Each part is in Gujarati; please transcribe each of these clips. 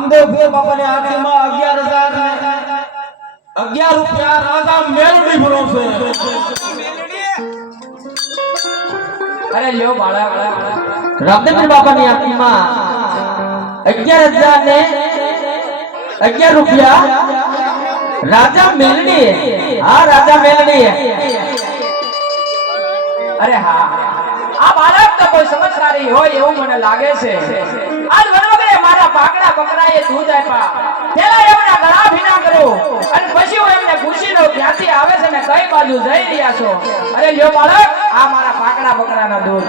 રામદેવ પીર બાપાની આરતીમાં 11,011 રૂપિયા રાજા મેલડી ભરો છે. અરે લ્યો બાળા રામદેવ પીર બાપાની આરતીમાં 11,011 રૂપિયા રાજા મેલડી. હા રાજા મેલડી. અરે હા આ બાળક તો કોઈ સમજદારી હોય એવું મને લાગે છે. આજ વનવગરે મારા પાકડા બકરાએ દૂધ આપ્યા. પેલા એમના ગળા ભીના કરું અને પછી હું એમને પૂછી લઉં ક્યાંથી આવે છે ને કઈ બાજુ જઈ રહ્યા છો. અરે લ્યો બાળક આ મારા પાકડા બકરાના દૂધ.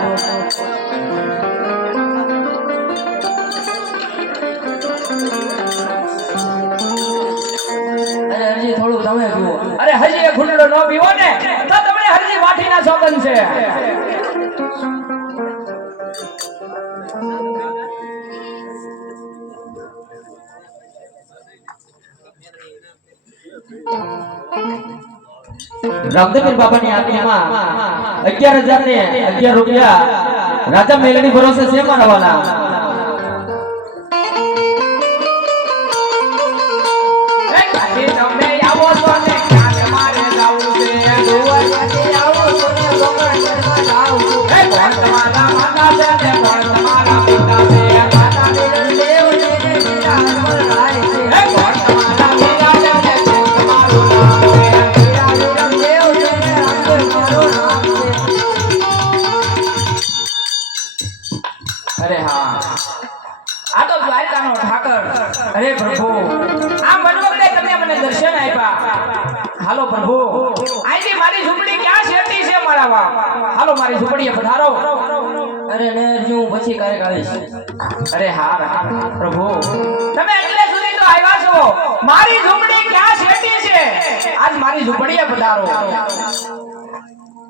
અરે હજી થોડું તમે પીવો. અરે હજી એક ઘૂંટડો ન પીવો ને તો તમને હજી માઠીના સોગંદ છે. રામદેવ પીર બાપાની આરતીમાં 11,011 રૂપિયા રાજા મેલડી ભરોસે છે મારા વાલા. અરે હા આ તો દ્વારકાનો ઠાકર. અરે પ્રભુ આ મનવગડે તમે મને દર્શન આપ્યા. હાલો પ્રભુ આજી મારી ઝૂંપડી ક્યાં શેરતી છે મારા બાપ. હાલો મારી ઝૂંપડીએ પધારો. અરે ને હું પછી ક્યારેક આવીશ. અરે હા પ્રભુ તમે એટલે સુધી તો આવ્યા છો. મારી ઝૂંપડી ક્યાં શેરતી છે આજ મારી ઝૂંપડીએ પધારો.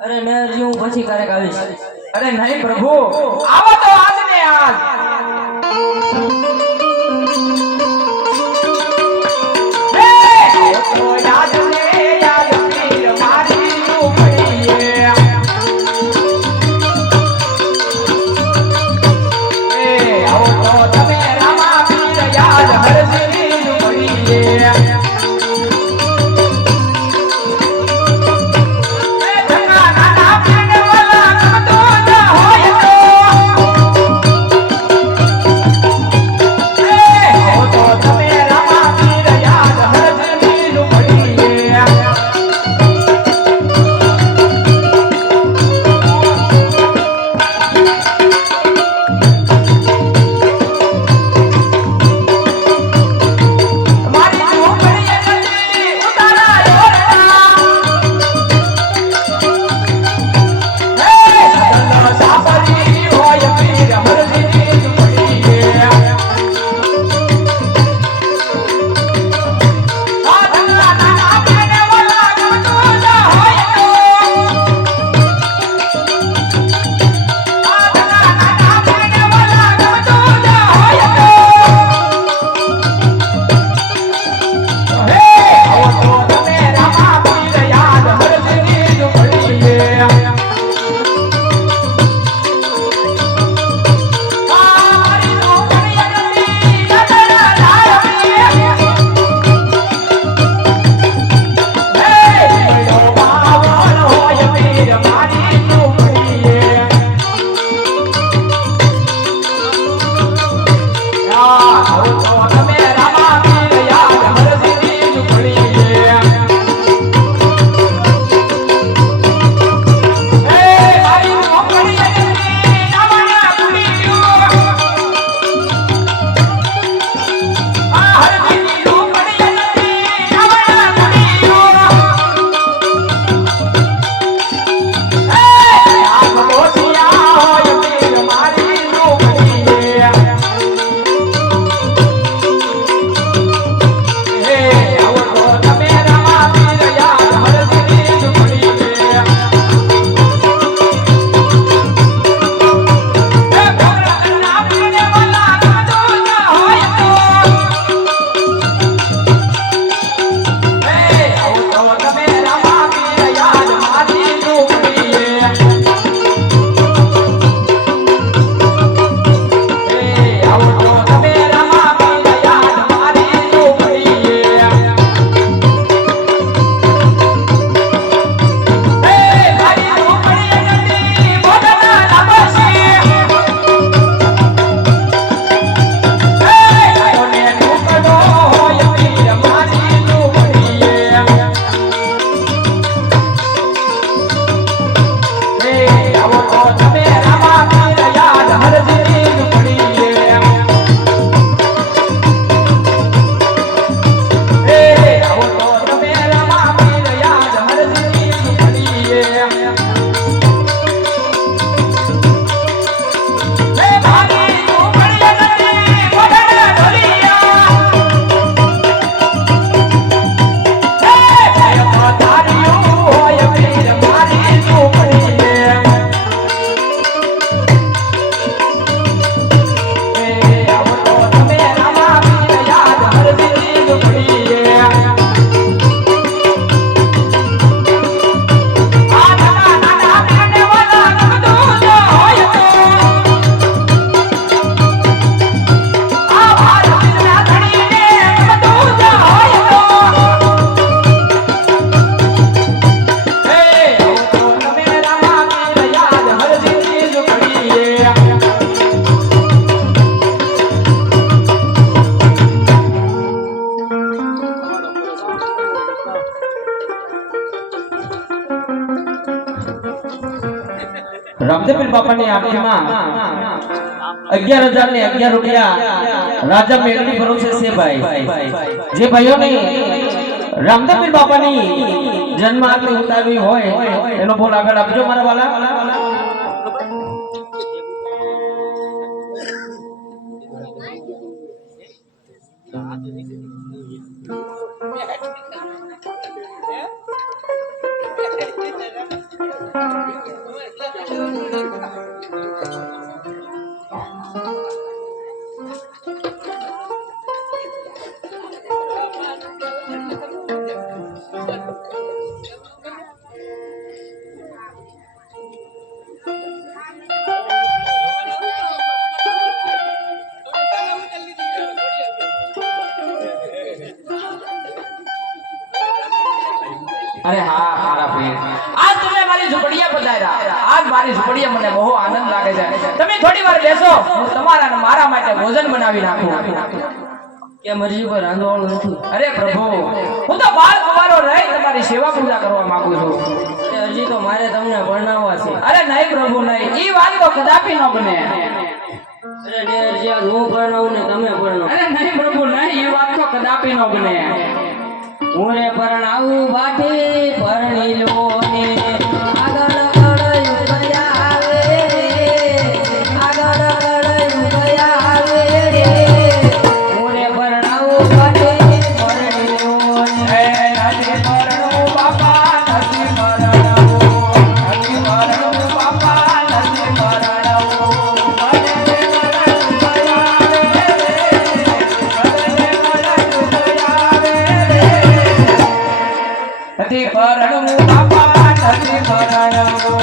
અરે ને હું પછી ક્યારેક આવીશ. અરે નહીં પ્રભુ આવો તો આજ ને આજ. બાપાની આંખમાં 11,000 ને 11 રૂપિયા રાજા મેલડી ભરોસે છે ભાઈ. જે ભાઈઓને રામદેવપીર બાપાની જન્મ આરતી ઉતારવી હોય એનો બોલ આગળ આપજો મારા વાલા. અરે હા મારા પ્રિય, આજ તમે મારી ઝૂંપડીએ પધાર્યા. આજ મારી ઝૂંપડીએ મને બહુ આનંદ લાગે છે. તમે થોડી વાર બેસો, હું તમારા અને મારા માટે ભોજન બનાવી નાખું. કે મરજી પર રાંધવાનું નથી. અરે પ્રભુ, હું તો બાળ કુંવારો રહી તમારી સેવા પૂજા કરવા માંગુ છું. અરે હજી તો મારે તમને ભણાવવા છે. અરે નહીં પ્રભુ નહીં, ઈ વાત તો કદાપી ન બને. અરે દેવજી, આ હું ભણાવું ને તમે ભણાવો. અરે નહીં પ્રભુ નહીં, ઈ વાત તો કદાપી ન બને. હું રે પરણાવું બાઠી પરણી લો ને આગળ ગળયું ગયા આવે રે, આગળ ગળયું ગયા આવે રે. હું રે પરણાવું બાઠી પરણી લો ને નથી પરણવું બાપા, નથી પરણવું, નથી પરણવું બાપા, નથી પરણવું. નથી પરણવું બાપા, નથી પરણવું.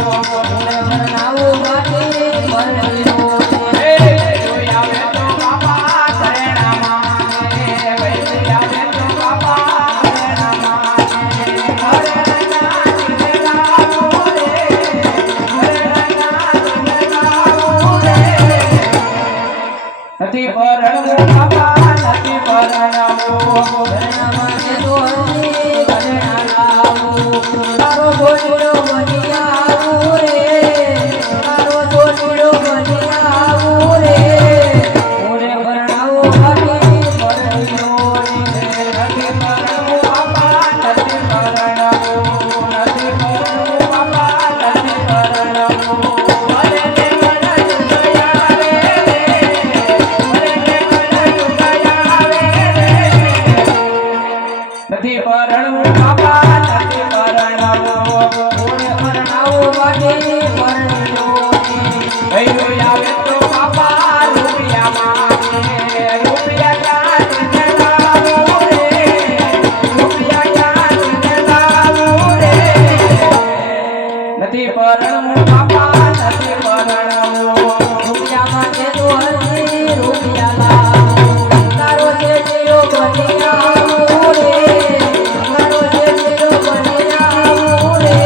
પરણાવું બાઠી પરણી લો ને. જોઈ આવે તો બાપા શરણામાં, વૈસી આવે તો બાપા શરણામાં. નથી પરણવું બાપા, નથી પરણવું. પરણામાં કે તો હજી પરણા લાવું. તારો છોકરો બની આવું રે, તારો છોકરો બની આવું રે. હું રે પરણાવું બાઠી પરણી લો ને. નથી પરણવું બાપા, નથી પરણવું, નથી પરણવું બાપા, નથી પરણવું. ભલે તે ગળયું ગયા રે, ભલે તે ગળયું ગયા રે. નથી પરણવું બાપા, નથી પરણવું. હું રે પરણાવું બાઠી પરણી લો ને. ભૈરું આવે તો બાપા રૂપિયા માંગે, રૂપિયા ક્યાંથી લાવું રે, રૂપિયા ક્યાંથી લાવું રે. નથી પરણવું બાપા, નથી પરણવું. રૂપિયામાં કે તો હજી રૂપિયા લાવું. તારો છેલ્લો બની આવું રે, તારો છેલ્લો બની આવું રે.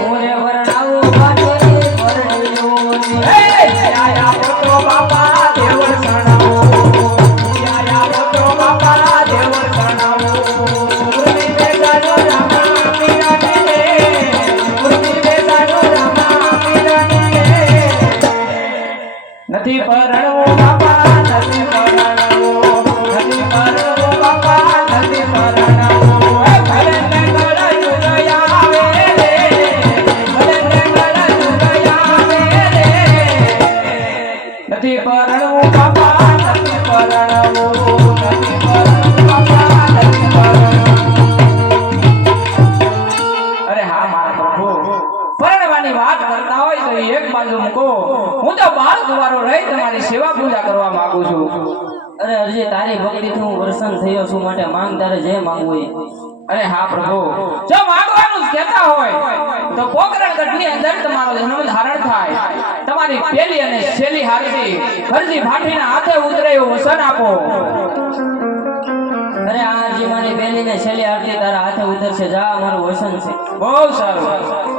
હું રે પરણાવું બાઠી પરણી લો ને. આયા પોતો બાપા દેવળ સણાવું, આયા પોતો બાપા દેવળ સણાવું. મૂર્તિ બેસાડો રામા પીરાને રે, મૂર્તિ બેસાડો રામા પીરાને રે. નથી પરણવું બાપા, નથી પરણવું, નથી પરણવું બાપા, નથી પરણવું. ભલે ને ગળયું ગયા આવે રે, ભલે ને ગળયું ગયા આવે રે. નથી પરણવું બાપા, નથી પરણવું, નથી પરણવું બાપા, નથી પરણવું. અરે હા મારા પ્રભુ, પરણવાની વાત કરતા હોય તો એક બાજુ મૂકો. હું તો બાળ કુંવારો રહી તમારી સેવા પૂજા કરવા માંગુ છું. અરે હરજી, તારી ભક્તિથી હું પ્રસન્ન થયો છું, માટે માંગ તારે જે માંગવું એ. અરે હા પ્રભુ, જો માંગવાનું જ કહેતા હોય તો પોકરણગઢની અંદર તમારો જન્મ ધારણ થાય. તમારી પેલી અને છેલ્લી હારતી હરજી ભાટીના હાથે ઉતરે એવું વસન આપો. અરે આ જે મારી બેલી ને છેલ્લી આરતી તારા હાથે ઉતરશે. જા, મારું વસન છે. બહુ સારું.